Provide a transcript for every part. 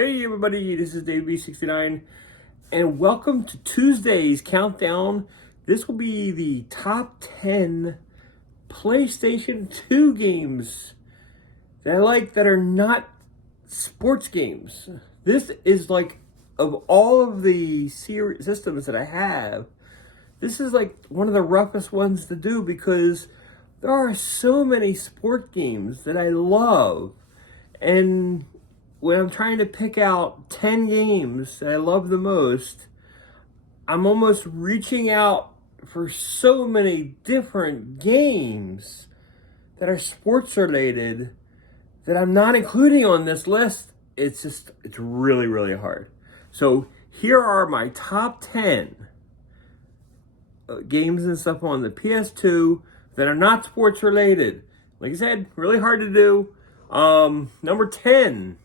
Hey everybody, this is Dave B69 and welcome to Tuesday's countdown. This will be the top 10 PlayStation 2 games that I like that are not sports games. This is like, of all of the systems that I have, this is like one of the roughest ones to do because there are so many sport games that I love. And when I'm trying to pick out 10 games that I love the most, I'm almost reaching out for so many different games that are sports related that I'm not including on this list. It's really, really hard. So here are my top 10 games and stuff on the PS2 that are not sports related. Like I said, really hard to do. Number 10.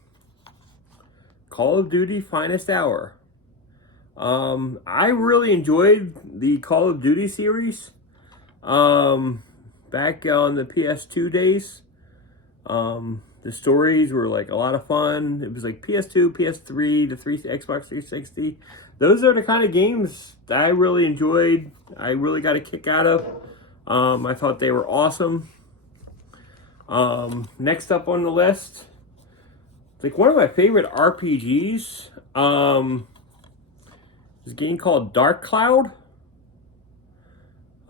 Call of Duty Finest Hour. I really enjoyed the Call of Duty series back on the PS2 days. The stories were like a lot of fun. It was like PS2, PS3, Xbox 360. Those are the kind of games that I really enjoyed. I really got a kick out of. I thought they were awesome. Next up on the list, like one of my favorite RPGs, is a game called Dark Cloud.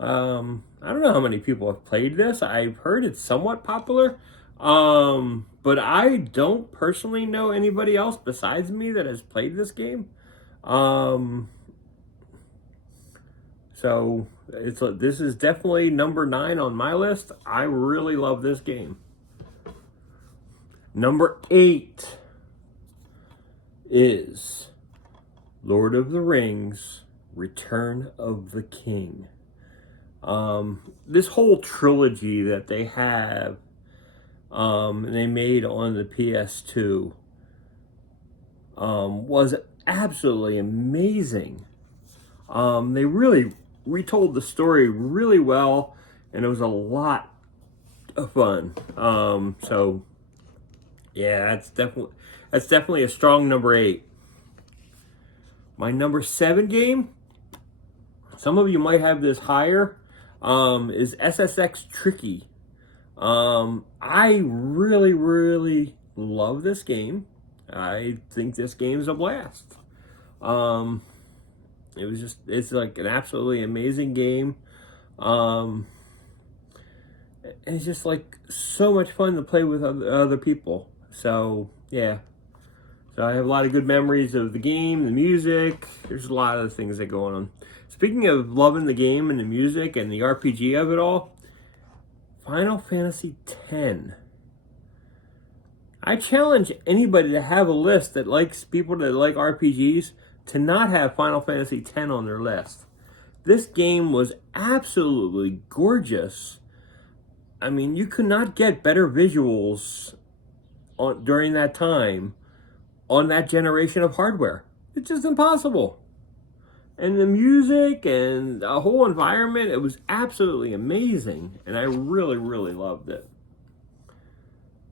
I don't know how many people have played this. I've heard it's somewhat popular, but I don't personally know anybody else besides me that has played this game. So this is definitely number 9 on my list. I really love this game. Number 8 is Lord of the Rings, Return of the King. This whole trilogy that they have, and they made on the PS2, was absolutely amazing. They really retold the story really well, and it was a lot of fun. So yeah, that's definitely a strong number 8. My number 7 game, some of you might have this higher, is Ssx Tricky. I really, really love this game. I think this game's a blast. It's like an absolutely amazing game. It's just like so much fun to play with other people. So yeah, so I have a lot of good memories of the game, the music. There's a lot of things that go on. Speaking of loving the game and the music and the RPG of it all, Final Fantasy X. I challenge anybody to have a list that likes people that like RPGs to not have Final Fantasy X on their list. This game was absolutely gorgeous. I mean, you could not get better visuals during that time on that generation of hardware. It's just impossible. And the music and the whole environment, it was absolutely amazing. And I really, really loved it.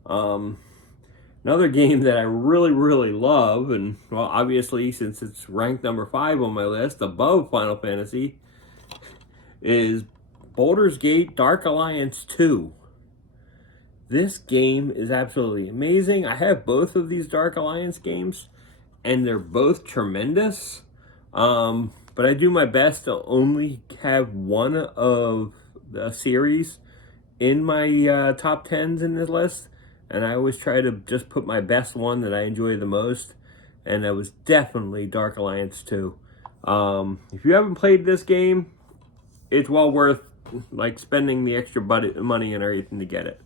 Another game that I really, really love, and well, obviously since it's ranked number 5 on my list, above Final Fantasy, is Baldur's Gate Dark Alliance 2. This game is absolutely amazing. I have both of these Dark Alliance games, and they're both tremendous. But I do my best to only have one of the series in my top 10s in this list. And I always try to just put my best one that I enjoy the most. And that was definitely Dark Alliance 2. If you haven't played this game, it's well worth like spending the extra money and everything to get it.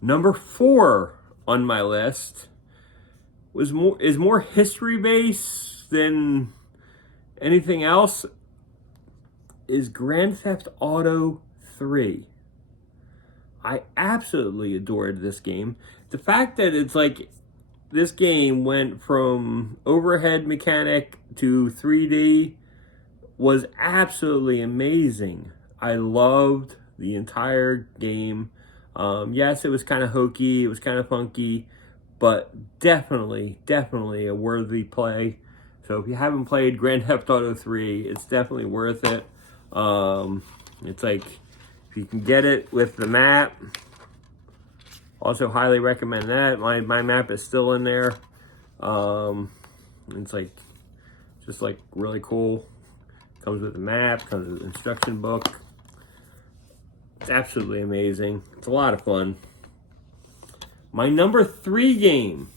Number 4 on my list is more history based than anything else, is Grand Theft Auto 3. I absolutely adored this game. The fact that it's like this game went from overhead mechanic to 3D was absolutely amazing. I loved the entire game. Yes, it was kind of hokey, it was kind of funky, but definitely a worthy play. So if you haven't played Grand Theft Auto 3, it's definitely worth it. It's like, if you can get it with the map, also highly recommend that. My map is still in there. It's like, just like really cool. Comes with a map, comes with an instruction book. It's absolutely amazing. It's a lot of fun. My number 3 game,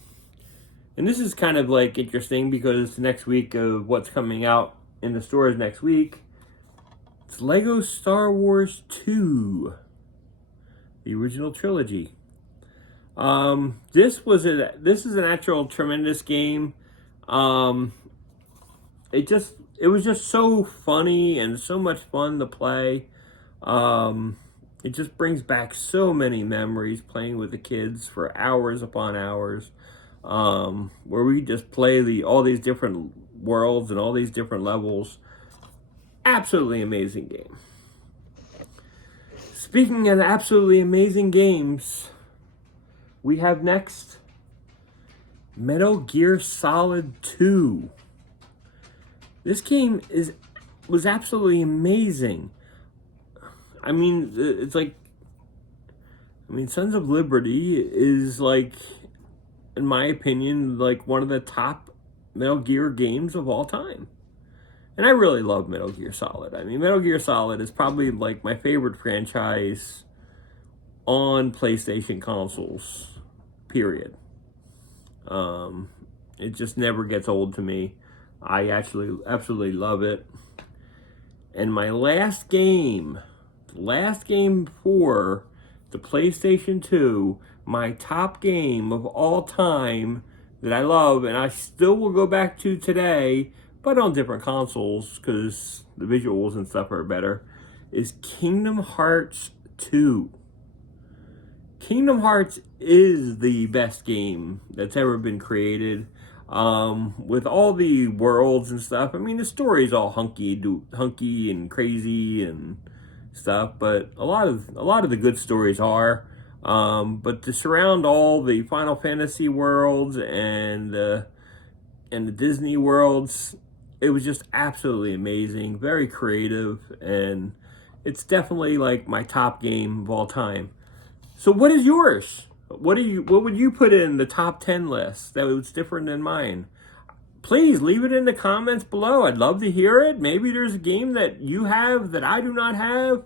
and this is kind of like interesting because it's next week of what's coming out in the stores next week. It's Lego Star Wars 2, the original trilogy. This is an actual tremendous game. It was just so funny and so much fun to play. It just brings back so many memories playing with the kids for hours upon hours, where we just play all these different worlds and all these different levels. Absolutely amazing game. Speaking of absolutely amazing games, we have next Metal Gear Solid 2. This game was absolutely amazing. I mean, Sons of Liberty is, like, in my opinion, like one of the top Metal Gear games of all time. And I really love Metal Gear Solid. I mean, Metal Gear Solid is probably like my favorite franchise on PlayStation consoles, period. It just never gets old to me. I actually absolutely love it. And my last game for the PlayStation 2, my top game of all time that I love, and I still will go back to today, but on different consoles because the visuals and stuff are better, is Kingdom Hearts 2. Kingdom Hearts is the best game that's ever been created. With all the worlds and stuff, I mean, the story's all hunky and crazy and stuff, but a lot of the good stories are. But to surround all the Final Fantasy worlds and the Disney worlds, it was just absolutely amazing, very creative, and it's definitely like my top game of all time. So what is yours? What would you put in the top 10 list that was different than mine? Please leave it in the comments below. I'd love to hear it. Maybe there's a game that you have that I do not have.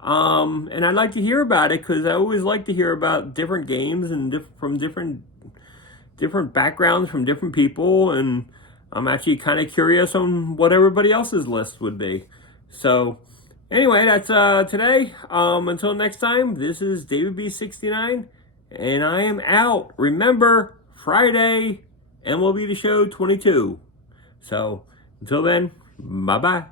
And I'd like to hear about it because I always like to hear about different games and from different backgrounds from different people. And I'm actually kind of curious on what everybody else's list would be. So anyway, that's today. Until next time, this is David B69. And I am out. Remember, Friday, MLB The Show 22. So, until then, bye-bye.